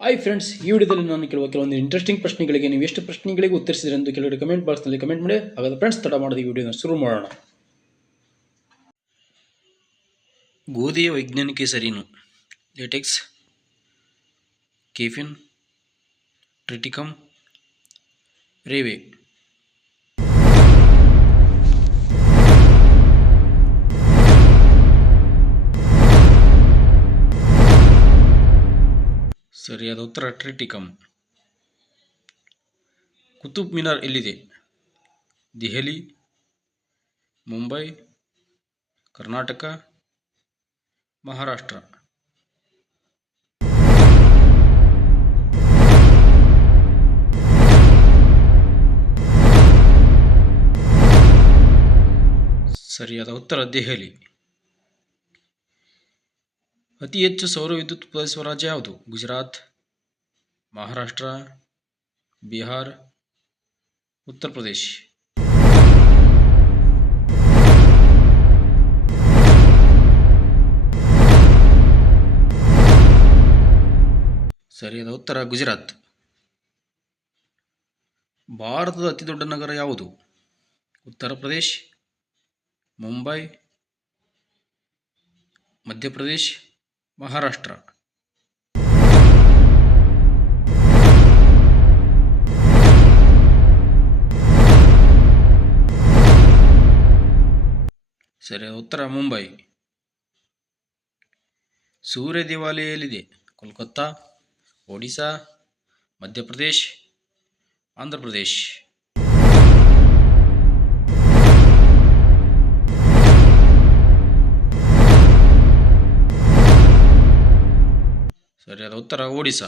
Hi friends, ಈ ವಿಡಿಯೋದಲ್ಲಿ ನಾನು ಕೆಲವೊಂದು ಇಂಟ್ರೆಸ್ಟಿಂಗ್ ಪ್ರಶ್ನೆಗಳಿಗೆ ನೀವು ಎಷ್ಟು ಪ್ರಶ್ನೆಗಳಿಗೆ ಉತ್ತರಿಸಿದ್ರೆ ಎಂದು ಕೆಲವರು ಕಮೆಂಟ್ ಬಾಕ್ಸ್ನಲ್ಲಿ ಕಮೆಂಟ್ ಮಾಡಿ. ಹಾಗಾದ್ರೆ ಫ್ರೆಂಡ್ಸ್, ತಡ ಮಾಡದೆ ಈ ವಿಡಿಯೋನ ಶುರು ಮಾಡೋಣ. ಗೋಧಿಯ ವೈಜ್ಞಾನಿಕ ಹೆಸರೇನು? ಲೇಟೆಕ್ಸ್, ಕೇಫಿನ್, ಟ್ರಿಟಿಕಮ್, ರೇವೆ. ಸರಿಯಾದ ಉತ್ತರ ಟ್ರಿಟಿಕಮ್. ಕುತುಬ್ ಮಿನಾರ್ ಎಲ್ಲಿದೆ? ದೆಹಲಿ, ಮುಂಬೈ, ಕರ್ನಾಟಕ, ಮಹಾರಾಷ್ಟ್ರ. ಸರಿಯಾದ ಉತ್ತರ ದೆಹಲಿ. ಅತಿ ಹೆಚ್ಚು ಸೌರ ವಿದ್ಯುತ್ ಉತ್ಪಾದಿಸುವ ರಾಜ್ಯ ಯಾವುದು? ಗುಜರಾತ್, ಮಹಾರಾಷ್ಟ್ರ, ಬಿಹಾರ್, ಉತ್ತರ ಪ್ರದೇಶ್. ಸರಿಯಾದ ಉತ್ತರ ಗುಜರಾತ್. ಭಾರತದ ಅತಿ ದೊಡ್ಡ ನಗರ ಯಾವುದು? ಉತ್ತರ ಪ್ರದೇಶ್, ಮುಂಬೈ, ಮಧ್ಯಪ್ರದೇಶ್, ಮಹಾರಾಷ್ಟ್ರ. ಸರಿಯಾದ ಉತ್ತರ ಮುಂಬೈ. ಸೂರ್ಯ ದೇವಾಲಯ ಎಲ್ಲಿದೆ? ಕೋಲ್ಕತ್ತಾ, ಒಡಿಶಾ, ಮಧ್ಯಪ್ರದೇಶ್, ಆಂಧ್ರ ಪ್ರದೇಶ್. ಸರಿಯಾದ ಉತ್ತರ ಒಡಿಶಾ.